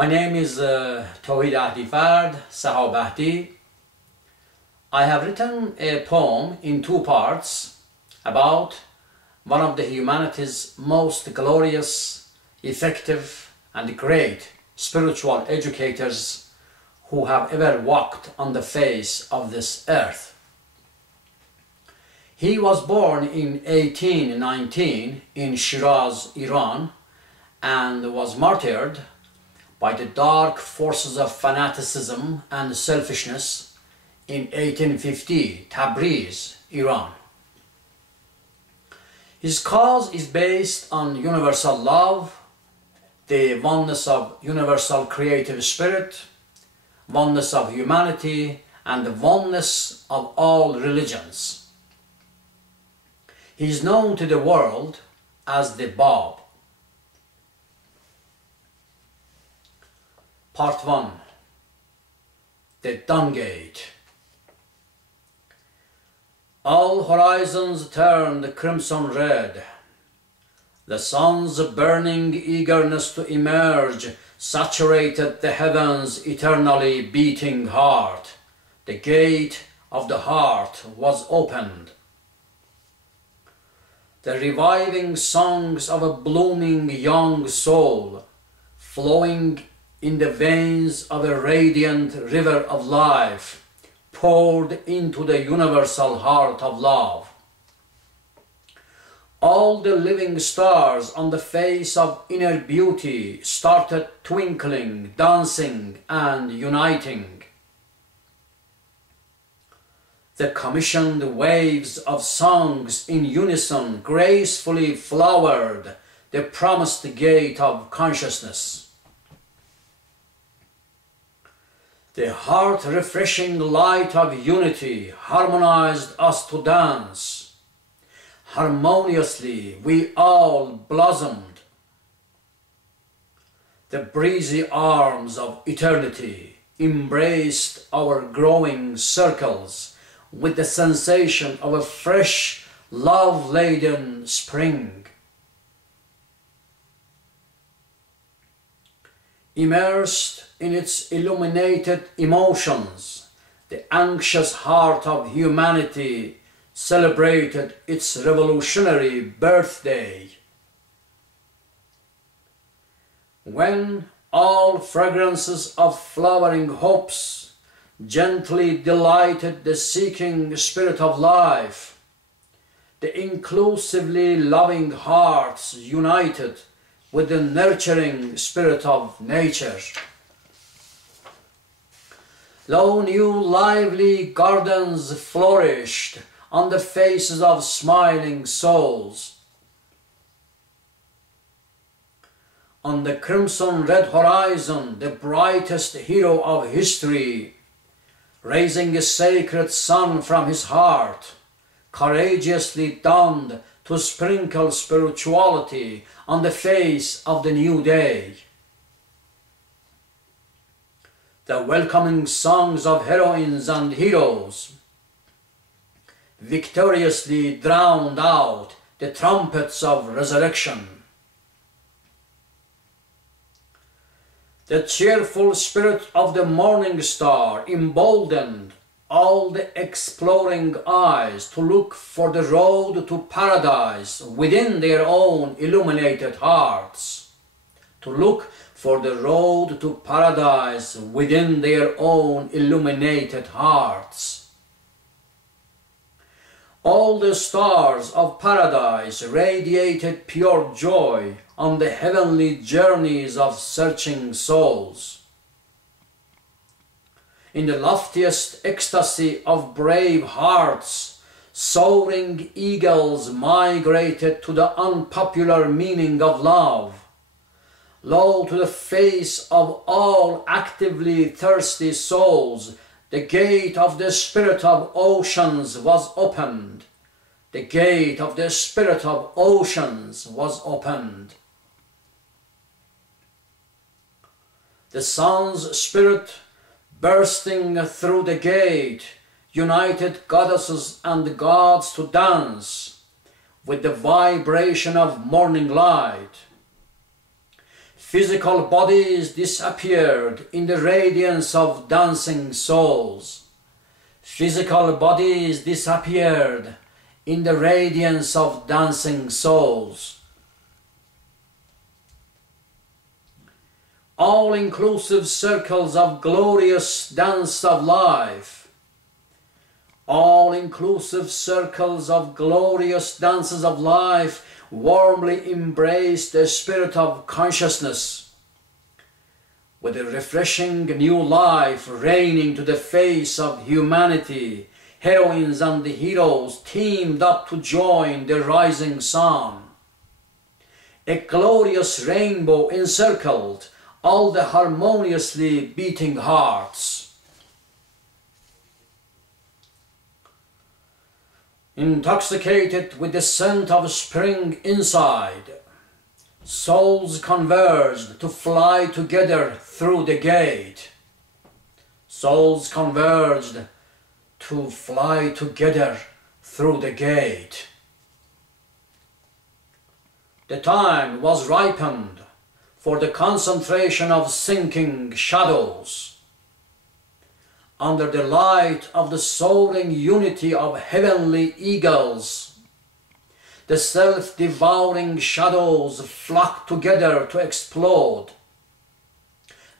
My name is Tawhid Ahdi Fard Sahab Ahdi. I have written a poem in two parts about one of the humanity's most glorious, effective and great spiritual educators who have ever walked on the face of this earth. He was born in 1819 in Shiraz, Iran, and was martyred by the dark forces of fanaticism and selfishness in 1850, Tabriz, Iran. His cause is based on universal love, the oneness of universal creative spirit, oneness of humanity, and the oneness of all religions. He is known to the world as the Bab. Part 1. The Dawngate. All horizons turned crimson red. The sun's burning eagerness to emerge saturated the heavens' eternally beating heart. The gate of the heart was opened. The reviving songs of a blooming young soul, flowing in the veins of a radiant river of life, poured into the universal heart of love. All the living stars on the face of inner beauty started twinkling, dancing, and uniting. The commissioned waves of songs in unison gracefully flowered the promised gate of consciousness. The heart-refreshing light of unity harmonized us to dance. Harmoniously we all blossomed. The breezy arms of eternity embraced our growing circles with the sensation of a fresh, love-laden spring. Immersed in its illuminated emotions, the anxious heart of humanity celebrated its revolutionary birthday. When all fragrances of flowering hopes gently delighted the seeking spirit of life, the inclusively loving hearts united with the nurturing spirit of nature. Lo, new lively gardens flourished on the faces of smiling souls. On the crimson red horizon, the brightest hero of history, raising a sacred sun from his heart, courageously donned to sprinkle spirituality on the face of the new day. The welcoming songs of heroines and heroes victoriously drowned out the trumpets of resurrection. The cheerful spirit of the morning star emboldened all the exploring eyes to look for the road to paradise within their own illuminated hearts. To look for the road to paradise within their own illuminated hearts. All the stars of paradise radiated pure joy on the heavenly journeys of searching souls. In the loftiest ecstasy of brave hearts, soaring eagles migrated to the unpopular meaning of love. Lo, to the face of all actively thirsty souls, the gate of the spirit of oceans was opened. The gate of the spirit of oceans was opened. The sun's spirit, bursting through the gate, united goddesses and gods to dance with the vibration of morning light. Physical bodies disappeared in the radiance of dancing souls. Physical bodies disappeared in the radiance of dancing souls. All-inclusive circles of glorious dance of life. All-inclusive circles of glorious dances of life warmly embrace the spirit of consciousness, with a refreshing new life reigning to the face of humanity. Heroines and the heroes teamed up to join the rising sun. A glorious rainbow encircled all the harmoniously beating hearts. Intoxicated with the scent of spring inside, souls converged to fly together through the gate. Souls converged to fly together through the gate. The time was ripened for the concentration of sinking shadows. Under the light of the soaring unity of heavenly eagles, the self-devouring shadows flocked together to explode.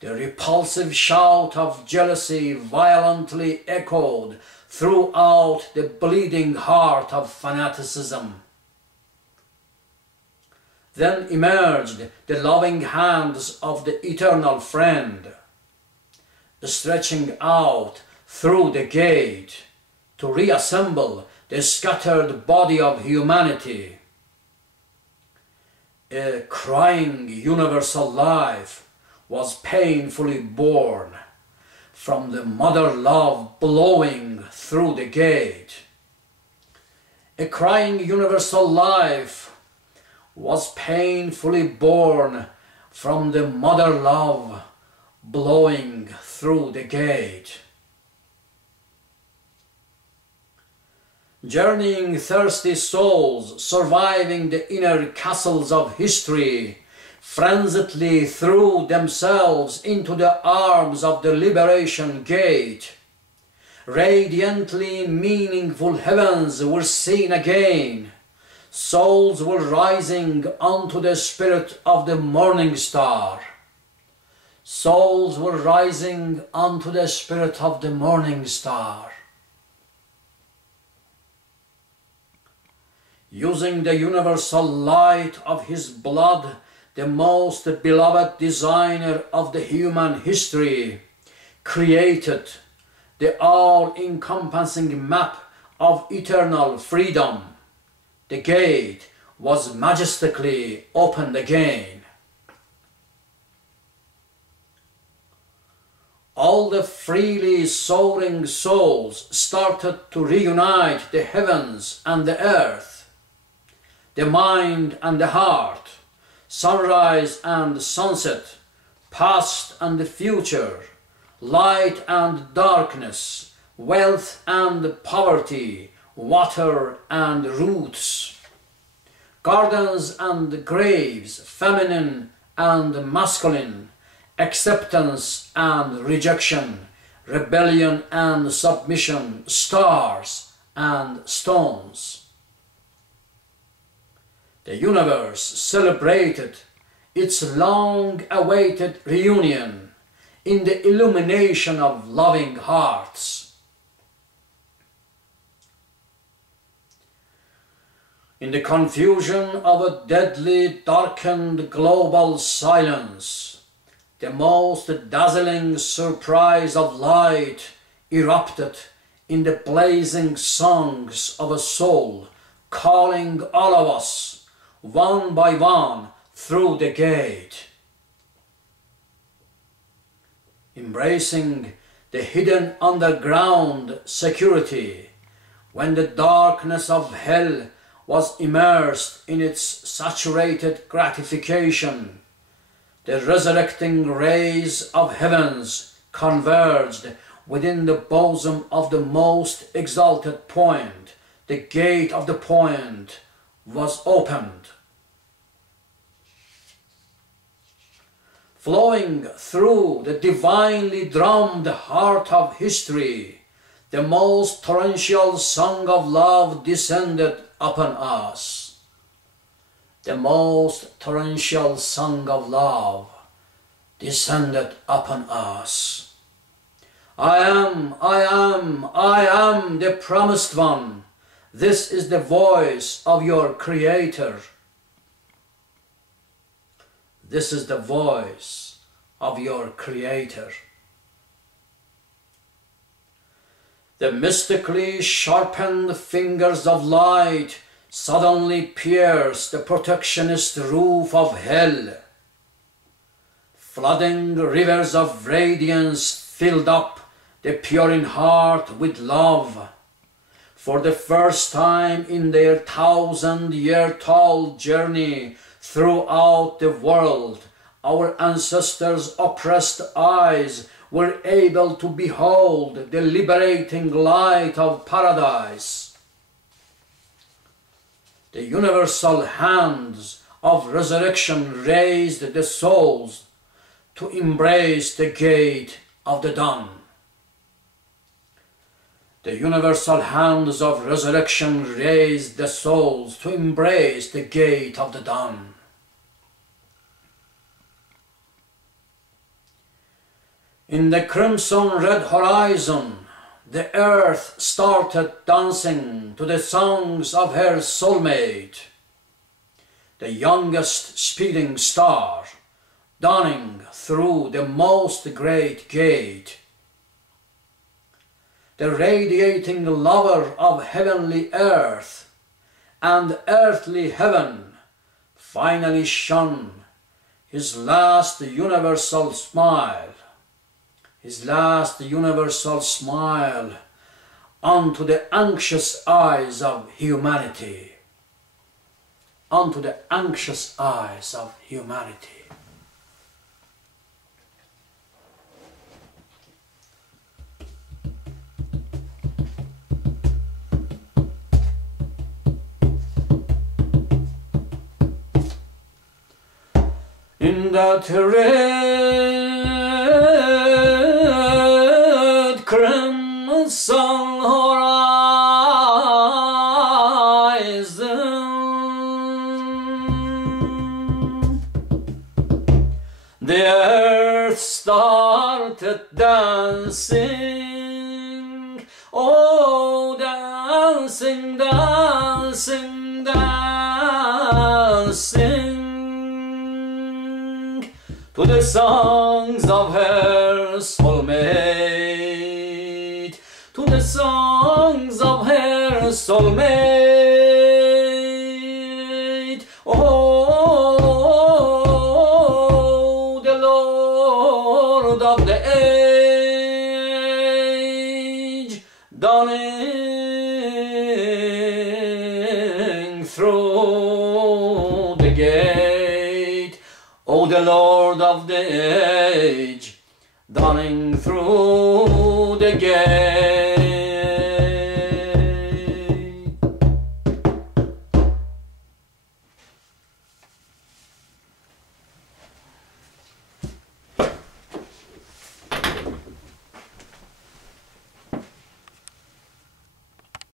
The repulsive shout of jealousy violently echoed throughout the bleeding heart of fanaticism. Then emerged the loving hands of the eternal friend, stretching out through the gate to reassemble the scattered body of humanity. A crying universal life was painfully born from the mother love blowing through the gate. A crying universal life was painfully born from the mother love blowing through the gate. Journeying thirsty souls, surviving the inner castles of history, frenziedly threw themselves into the arms of the liberation gate. Radiantly meaningful heavens were seen again. Souls were rising unto the spirit of the morning star. Souls were rising unto the spirit of the morning star. Using the universal light of his blood, the most beloved designer of the human history created the all-encompassing map of eternal freedom. The gate was majestically opened again. All the freely soaring souls started to reunite the heavens and the earth, the mind and the heart, sunrise and sunset, past and the future, light and darkness, wealth and poverty, water and roots, gardens and graves, feminine and masculine, acceptance and rejection, rebellion and submission, stars and stones. The universe celebrated its long-awaited reunion in the illumination of loving hearts. In the confusion of a deadly, darkened global silence, the most dazzling surprise of light erupted in the blazing songs of a soul, calling all of us, one by one, through the gate. Embracing the hidden underground security, when the darkness of hell was immersed in its saturated gratification, the resurrecting rays of heavens converged within the bosom of the most exalted point. The gate of the point was opened. flowing through the divinely drummed heart of history, the most torrential song of love descended upon us. The most torrential song of love descended upon us. I am the promised one. This is the voice of your Creator. This is the voice of your Creator. The mystically sharpened fingers of light suddenly pierced the protectionist roof of hell. Flooding rivers of radiance filled up the pure in heart with love. For the first time in their 1,000-year-tall journey throughout the world, our ancestors' oppressed eyes were able to behold the liberating light of paradise. The universal hands of resurrection raised the souls to embrace the gate of the dawn. The universal hands of resurrection raised the souls to embrace the gate of the dawn. In the crimson-red horizon, the earth started dancing to the songs of her soulmate, the youngest speeding star, dawning through the most great gate. The radiating lover of heavenly earth and earthly heaven finally shone his last universal smile, onto the anxious eyes of humanity, onto the anxious eyes of humanity. In that red crimson horizon, the earth started dancing, oh, dancing, dancing, dancing, to the songs of her soulmate, to the songs of her soulmate. Oh, the Lord of the age, dawning through the gate. Oh, the Lord of the age, dawning through the gate.